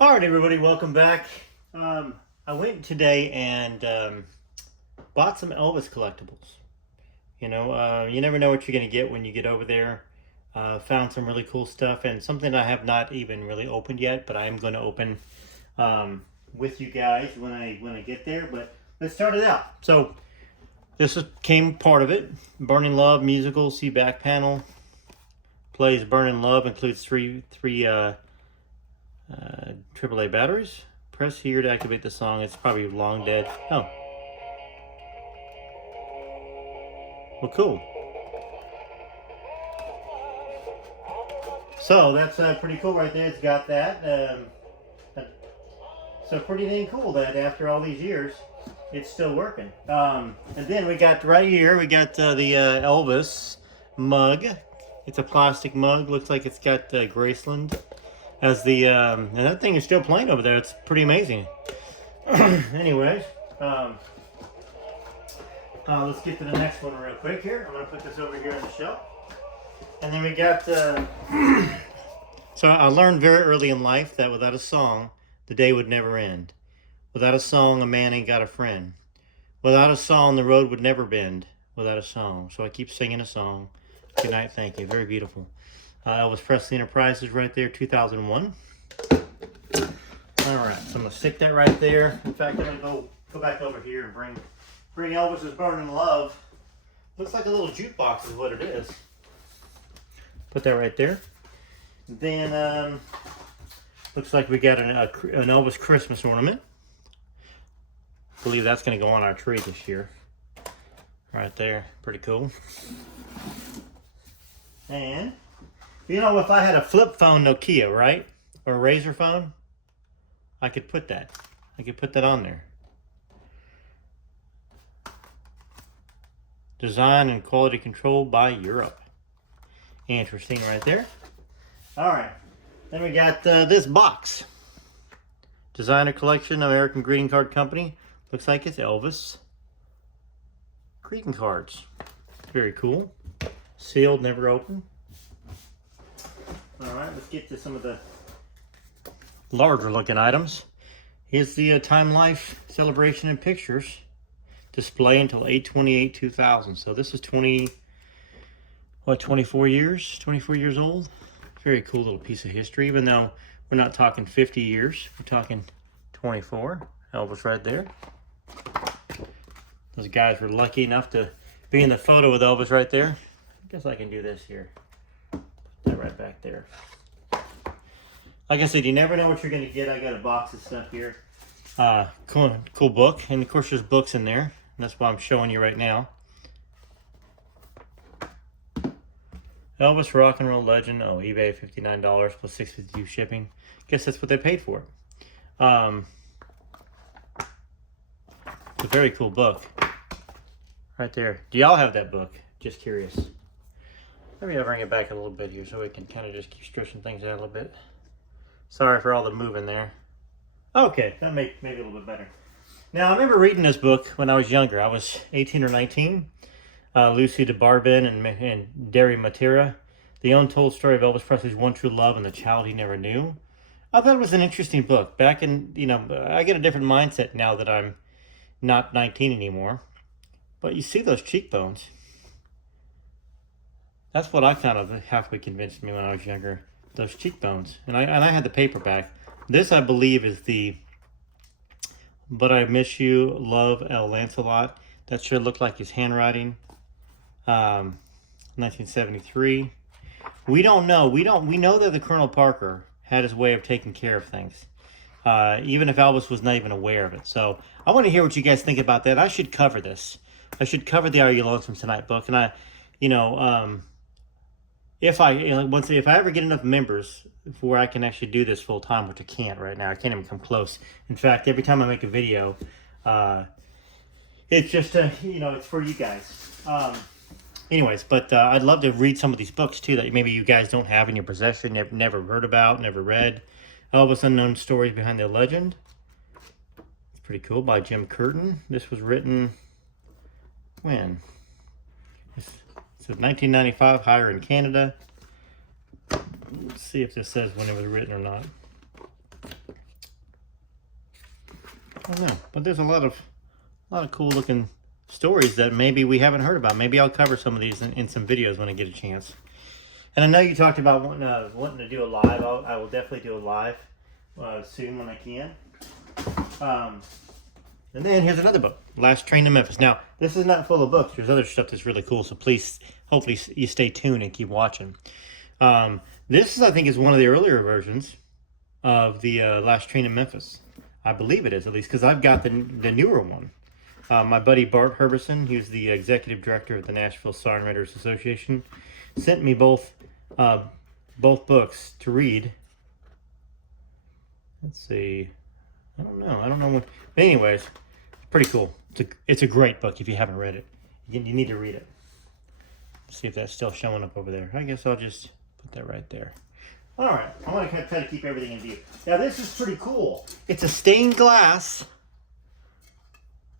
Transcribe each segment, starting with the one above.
All right, everybody, welcome back. I went today and bought some Elvis collectibles. You never know what you're going to get when you get over there. Found some really cool stuff and something I have not even really opened yet, but I am going to open with you guys when I get there. But let's start it out. So came part of it. Burning Love musical. See back panel. Plays Burning Love. Includes three AAA batteries. Press here to activate the song. It's probably long dead. Oh. Well, cool. So that's pretty cool right there. It's got that. So pretty dang cool that after all these years, it's still working. And then we got right here, we got the Elvis mug. It's a plastic mug. Looks like it's got Graceland as the, and that thing is still playing over there. It's pretty amazing. Anyways, let's get to the next one real quick here. I'm going to put this over here on the shelf. And then we got, so I learned very early in life that without a song, the day would never end. Without a song, a man ain't got a friend. Without a song, the road would never bend. Without a song. So I keep singing a song. Good night, thank you. Very beautiful. Elvis Presley Enterprises right there, 2001. All right, so I'm gonna stick that right there. In fact, I'm gonna go back over here and bring Elvis's Burning Love. Looks like a little jukebox is what it is. Put that right there. Then looks like we got an Elvis Christmas ornament. I believe that's gonna go on our tree this year. Right there, pretty cool. And you know, if I had a flip phone Nokia, right? Or a Razor phone, I could put that. I could put that on there. Design and quality control by Europe. Interesting right there. All right. Then we got this box. Designer Collection, American Greeting Card Company. Looks like it's Elvis. Greeting cards. Very cool. Sealed, never opened. All right, let's get to some of the larger looking items. Here's the Time Life Celebration and Pictures display until 8/28/2000. So this is 24 years? 24 years old. Very cool little piece of history, even though we're not talking 50 years. We're talking 24. Elvis right there. Those guys were lucky enough to be in the photo with Elvis right there. I guess I can do this here. That right back there. Like I said, you never know what you're going to get. I got a box of stuff here. Cool book. And of course there's books in there. And that's why I'm showing you right now. Elvis Rock and Roll Legend. Oh, eBay $59 plus $6.52 shipping. Guess that's what they paid for it. It's a very cool book. Right there. Do y'all have that book? Just curious. Maybe I'll bring it back a little bit here so we can kind of just keep stretching things out a little bit. Sorry for all the moving there. Okay, that maybe a little bit better. Now, I remember reading this book when I was younger. I was 18 or 19. Lucy DeBarbin and Derry Matera. The Untold Story of Elvis Presley's One True Love and the Child He Never Knew. I thought it was an interesting book. Back in, I get a different mindset now that I'm not 19 anymore. But you see those cheekbones. That's what I kind of halfway convinced me when I was younger. Those cheekbones. And I had the paperback. This, I believe, is the But I Miss You, Love, El Lancelot. That sure looked like his handwriting. 1973. We don't know. We know that the Colonel Parker had his way of taking care of things. Even if Elvis was not even aware of it. So I want to hear what you guys think about that. I should cover this. I should cover the Are You Lonesome Tonight book. And if I ever get enough members where I can actually do this full time, which I can't right now. I can't even come close. In fact, every time I make a video, it's just it's for you guys. Anyways, but I'd love to read some of these books too that maybe you guys don't have in your possession, never heard about, never read. Elvis Unknown Stories Behind the Legend. It's pretty cool, by Jim Curtin. This was written when? It says 1995, higher in Canada. Let's see if this says when it was written or not. I don't know, but there's a lot of cool looking stories that maybe we haven't heard about. Maybe I'll cover some of these in some videos when I get a chance. And I know you talked about wanting to do a live. I will definitely do a live soon when I can. And then here's another book, Last Train to Memphis. Now, this is not full of books. There's other stuff that's really cool, so please, hopefully you stay tuned and keep watching. This, I think, is one of the earlier versions of the Last Train to Memphis. I believe it is, at least, because I've got the newer one. My buddy Bart Herberson, who's the executive director of the Nashville Songwriters Association, sent me both books to read. Let's see. I don't know what. But anyways, it's pretty cool. It's a great book if you haven't read it. You need to read it. Let's see if that's still showing up over there. I guess I'll just put that right there. All right, I'm going to try to keep everything in view. Now, this is pretty cool. It's a stained glass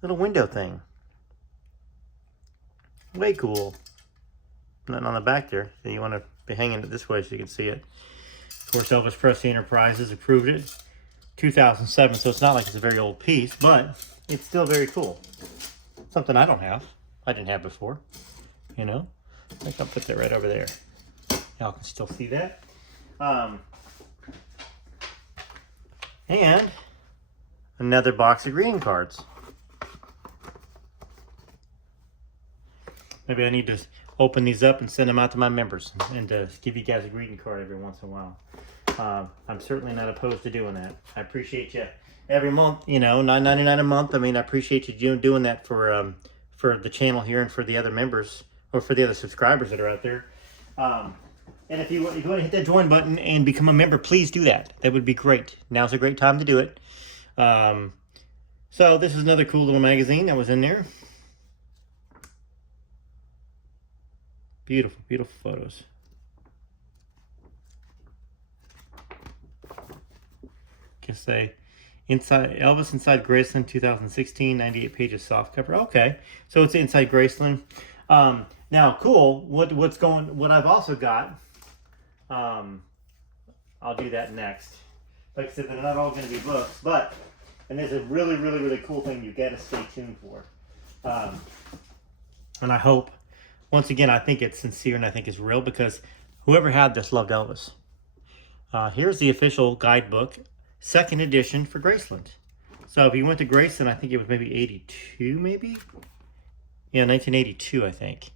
little window thing. Way cool. Nothing on the back there. So you want to be hanging it this way so you can see it. Of course, Elvis Presley Enterprises approved it. 2007, so it's not like it's a very old piece, but it's still very cool. Something I don't have. I didn't have before. You know? I think I'll put that right over there. Y'all can still see that. And another box of greeting cards. Maybe I need to open these up and send them out to my members and give you guys a greeting card every once in a while. I'm certainly not opposed to doing that. I appreciate you every month, you know, $9.99 a month. I mean, I appreciate you doing that for the channel here and for the other members or for the other subscribers that are out there. And if you want to hit that join button and become a member, please do that. That would be great. Now's a great time to do it. So this is another cool little magazine that was in there. Beautiful, beautiful photos. Guess they inside Elvis Inside Graceland 2016, 98 pages soft cover. Okay, so it's Inside Graceland. Now, cool. What I've also got. I'll do that next. Like I said, they're not all going to be books, but and there's a really, really, really cool thing you got to stay tuned for. And I hope. Once again, I think it's sincere and I think it's real because whoever had this loved Elvis. Here's the official guidebook, second edition for Graceland. So if you went to Graceland, I think it was maybe 82, maybe? Yeah, 1982, I think.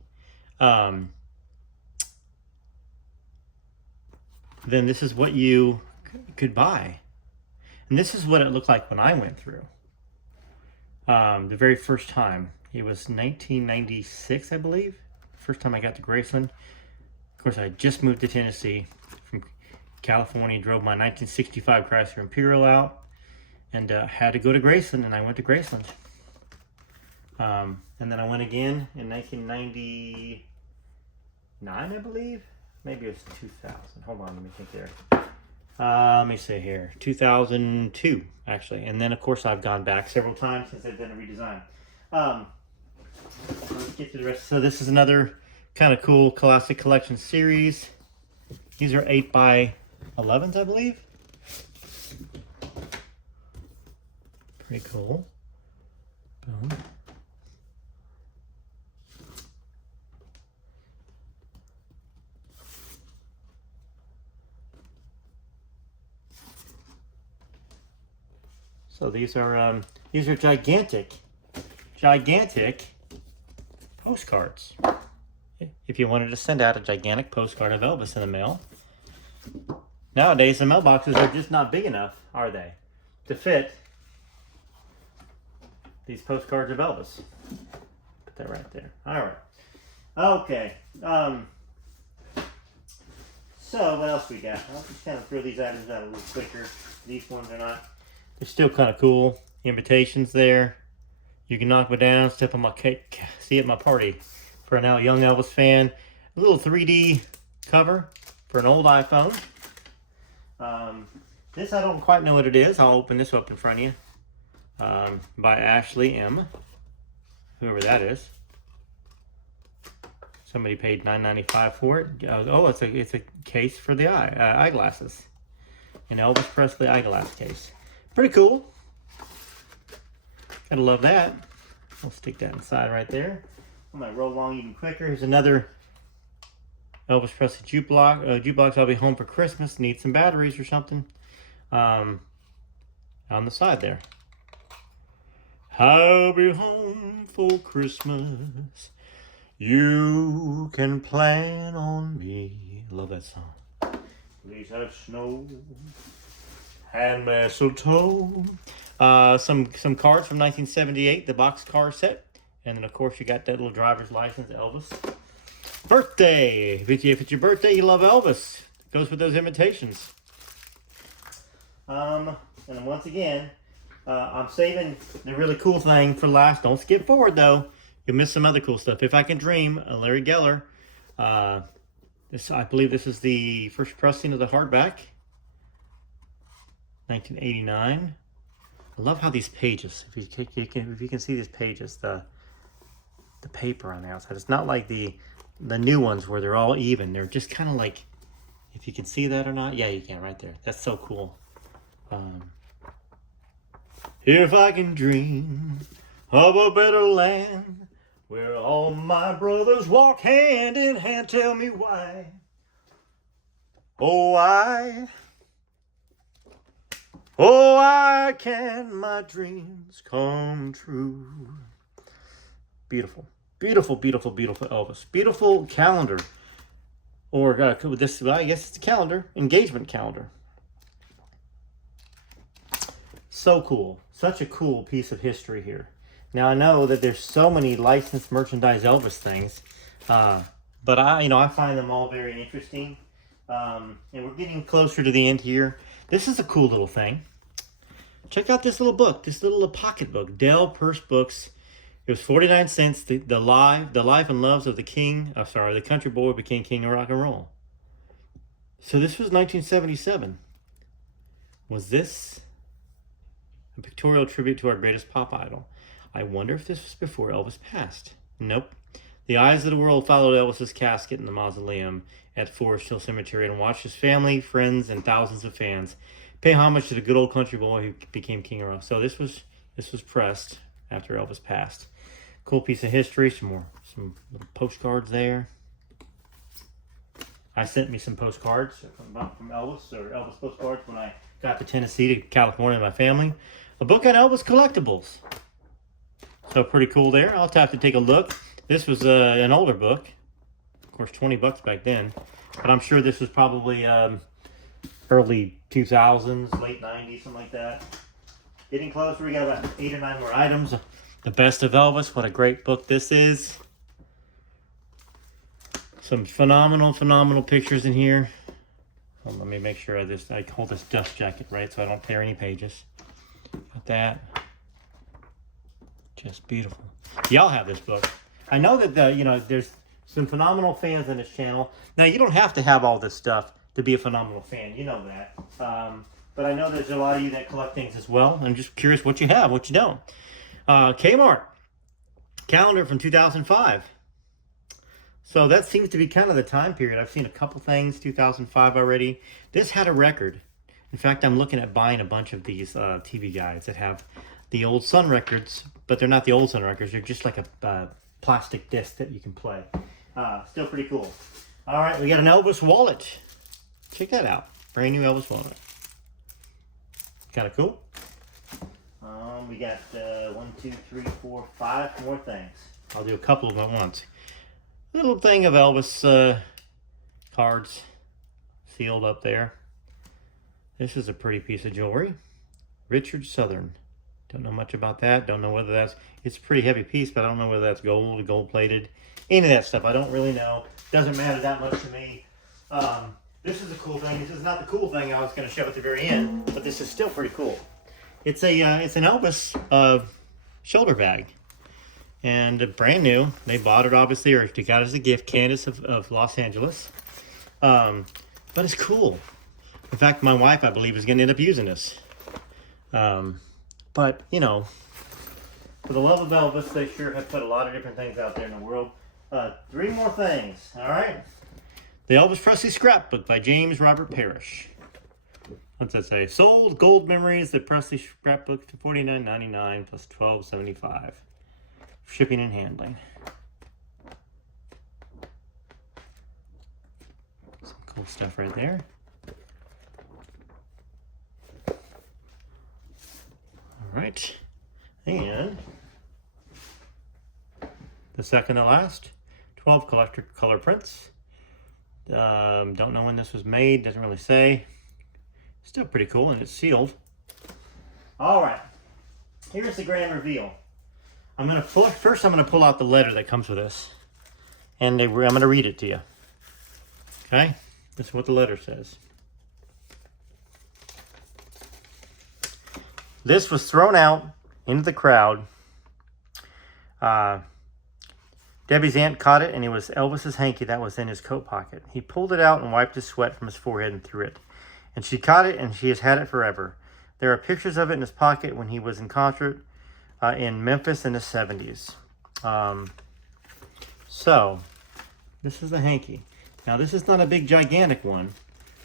Then this is what you could buy. And this is what it looked like when I went through. The very first time. It was 1996, I believe. First time I got to Graceland. Of course, I just moved to Tennessee from California, drove my 1965 Chrysler Imperial out, and had to go to Graceland, and I went to Graceland. And then I went again in 1999, I believe. Maybe it was 2000. Hold on, let me think there. Let me see here. 2002, actually. And then, of course, I've gone back several times since they've done a redesign. Let's get to the rest. So this is another kind of cool classic collection series. These are 8x11s, I believe. Pretty cool. Boom. So these are gigantic postcards. If you wanted to send out a gigantic postcard of Elvis in the mail. Nowadays, the mailboxes are just not big enough, are they, to fit these postcards of Elvis. Put that right there. All right. Okay. So what else we got? I'll just kind of throw these items out a little quicker. These ones are not. They're still kind of cool. Invitations there. You can knock me down, step on my cake, see at my party. For a now young Elvis fan, a little 3D cover for an old iPhone. This I don't quite know what it is. I'll open this up in front of you. By Ashley M. Whoever that is. Somebody paid $9.95 for it. Oh, it's a case for the eyeglasses. An Elvis Presley eyeglass case. Pretty cool. Gotta love that. We'll stick that inside right there. I might roll along even quicker. Here's another Elvis Presley jukebox. I'll be home for Christmas. Need some batteries or something. On the side there. I'll be home for Christmas. You can plan on me. Love that song. Please have snow and mistletoe. Some cards from 1978, the box car set. And then, of course, you got that little driver's license, Elvis. Birthday. If it's your birthday, you love Elvis. Goes with those imitations. And then once again, I'm saving the really cool thing for last. Don't skip forward, though. You'll miss some other cool stuff. If I Can Dream, Larry Geller. I believe this is the first pressing of the hardback. 1989. I love how these pages, if you can see these pages, the paper on the outside. It's not like the new ones where they're all even. They're just kind of like, if you can see that or not. Yeah, you can right there. That's so cool. If I can dream of a better land where all my brothers walk hand in hand, tell me why. Oh, why can my dreams come true? Beautiful, beautiful, beautiful, beautiful Elvis. Beautiful calendar. Or this, well, I guess it's a calendar, engagement calendar. So cool. Such a cool piece of history here. Now, I know that there's so many licensed merchandise Elvis things, but I find them all very interesting. And we're getting closer to the end here. This is a cool little thing. Check out this little book, this little pocket book, Dell Purse Books. It was 49 cents. The life and loves of the country boy became king of rock and roll. So this was 1977. Was this a pictorial tribute to our greatest pop idol? I wonder if this was before Elvis passed. Nope. The eyes of the world followed Elvis's casket in the mausoleum at Forest Hill Cemetery and watched his family, friends, and thousands of fans pay homage to the good old country boy who became king of rock. So this was pressed after Elvis passed. Cool piece of history. Some little postcards there. I sent me some postcards from Elvis, or Elvis postcards, when I got to Tennessee to California with my family. A book on Elvis collectibles. So pretty cool there. I'll have to take a look. This was an older book. Of course, $20 back then. But I'm sure this was probably early 2000s, late 90s, something like that. Getting closer. We got about 8 or 9 more items. The Best of Elvis. What a great book this is. Some phenomenal, phenomenal pictures in here. Well, let me make sure I hold this dust jacket right so I don't tear any pages. Got that. Just beautiful. Y'all have this book. I know that there's some phenomenal fans on this channel. Now, you don't have to have all this stuff to be a phenomenal fan. You know that. But I know there's a lot of you that collect things as well. I'm just curious what you have, what you don't. Kmart calendar from 2005. So that seems to be kind of the time period. I've seen a couple things, 2005 already. This had a record. In fact, I'm looking at buying a bunch of these TV guides that have the old Sun records, but they're not the old Sun records. They're just like a plastic disc that you can play. Still pretty cool. All right, we got an Elvis wallet. Check that out. Brand new Elvis wallet. Kind of cool. We got 1, 2, 3, 4, 5 more things. I'll do a couple of them at once. Little thing of Elvis cards sealed up there. This is a pretty piece of jewelry. Richard Southern. Don't know much about that. Don't know whether it's a pretty heavy piece, but I don't know whether that's gold or gold plated. Any of that stuff, I don't really know. Doesn't matter that much to me. This is a cool thing. This is not the cool thing I was going to show at the very end, but this is still pretty cool. It's an Elvis shoulder bag. And brand new. They bought it, obviously, or they got it as a gift. Candace of Los Angeles. But it's cool. In fact, my wife, I believe, is going to end up using this. But, for the love of Elvis, they sure have put a lot of different things out there in the world. 3 more things, all right? The Elvis Presley Scrapbook by James Robert Parrish. What's that say? Sold gold memories, the Presley scrapbook to $49.99 plus $12.75. Shipping and handling. Some cool stuff right there. All right. And the second to last, 12 collector color prints. Don't know when this was made, doesn't really say. Still pretty cool, and it's sealed. All right, here's the grand reveal. I'm gonna pull out the letter that comes with this, and I'm gonna read it to you. Okay, this is what the letter says. This was thrown out into the crowd. Debbie's aunt caught it, and it was Elvis's hanky that was in his coat pocket. He pulled it out and wiped his sweat from his forehead and threw it. And she caught it, and she has had it forever. There are pictures of it in his pocket when he was in concert in Memphis in the 70s. So, this is the hanky. Now, this is not a big, gigantic one.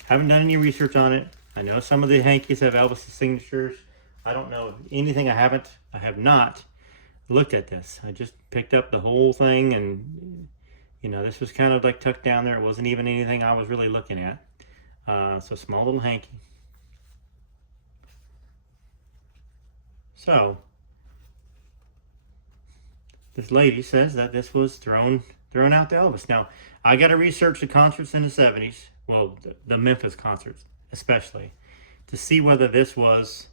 Haven't done any research on it. I know some of the hankies have Elvis's signatures. I don't know anything. I have not looked at this. I just picked up the whole thing, and you know, this was kind of like tucked down there. It wasn't even anything I was really looking at. So small little hanky. So this lady says that this was thrown out to Elvis. Now, I got to research the concerts in the 70s, well, the Memphis concerts especially, to see whether this was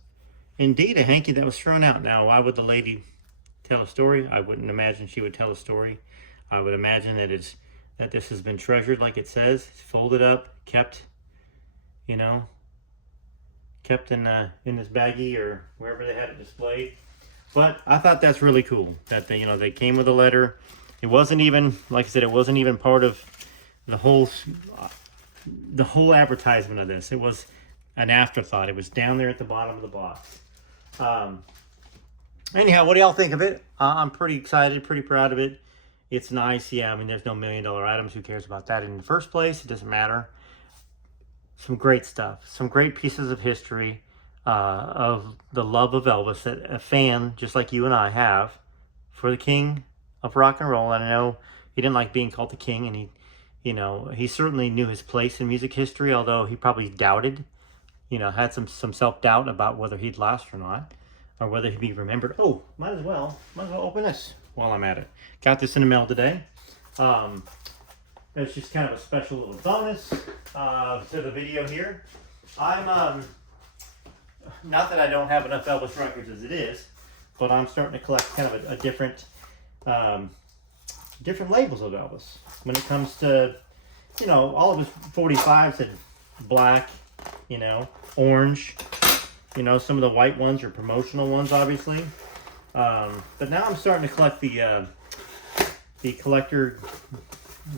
indeed a hanky that was thrown out. Now, why would the lady tell a story? I wouldn't imagine she would tell a story. I would imagine that this has been treasured, like it says. It's folded up, kept, you know, kept in this baggie or wherever they had it displayed. But I thought that's really cool that they came with a letter. It wasn't even, like I said, it wasn't even part of the whole advertisement of this. It was an afterthought. It was down there at the bottom of the box. Anyhow, what do y'all think of it? I'm pretty excited, pretty proud of it. It's nice. Yeah, I mean, there's no $1 million items. Who cares about that in the first place? It doesn't matter. Some great stuff. Some great pieces of history of the love of Elvis that a fan just like you and I have for the king of rock and roll. And I know he didn't like being called the king, and he certainly knew his place in music history, although he probably doubted, had some self-doubt about whether he'd last or not, or whether he'd be remembered. Oh, might as well open this while I'm at it. Got this in the mail today. It's just kind of a special little bonus to the video here. I'm not that I don't have enough Elvis records as it is, but I'm starting to collect kind of a different labels of Elvis. When it comes to, all of his 45s had black, orange, some of the white ones are promotional ones, obviously. But now I'm starting to collect the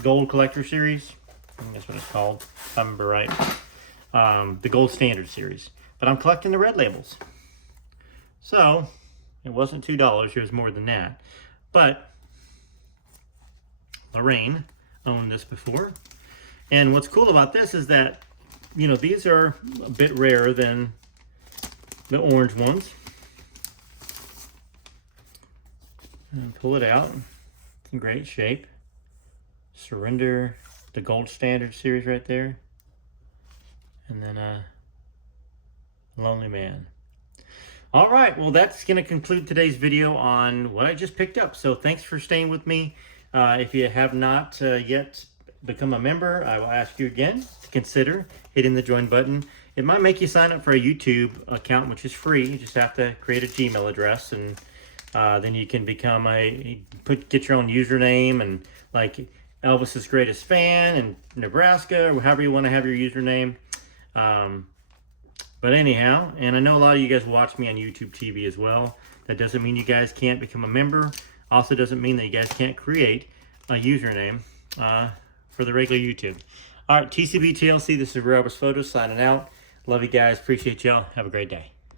gold collector series. I think that's what it's called, if I remember right. The gold standard series. But I'm collecting the red labels. So, it wasn't $2, it was more than that. But Lorraine owned this before. And what's cool about this is that, these are a bit rarer than the orange ones. And pull it out. It's in great shape. Surrender, the gold standard series right there. And then Lonely Man. All right, well, that's going to conclude today's video on what I just picked up. So thanks for staying with me. If you have not yet become a member, I will ask you again to consider hitting the join button. It might make you sign up for a YouTube account, which is free. You just have to create a Gmail address, and then you can become get your own username, and like Elvis's greatest fan in Nebraska, or however you want to have your username. But anyhow, and I know a lot of you guys watch me on YouTube TV as well. That doesn't mean you guys can't become a member. Also doesn't mean that you guys can't create a username for the regular YouTube. All right, TCB TLC, this is Robert's Photos signing out. Love you guys. Appreciate y'all. Have a great day.